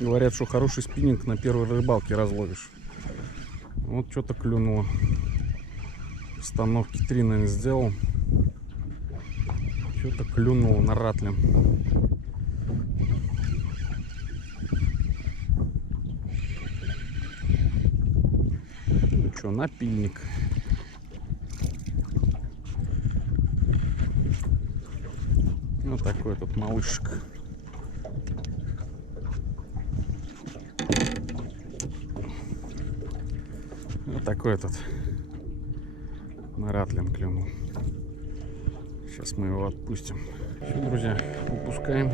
Говорят, что хороший спиннинг на первой рыбалке разловишь. Вот что-то клюнуло. Установки 3, наверное, сделал. Что-то клюнуло на ратлин. Ну что, напильник. Вот такой тут малышек. Вот такой этот на ратлин клюнул. Сейчас мы его отпустим. Все, друзья, выпускаем.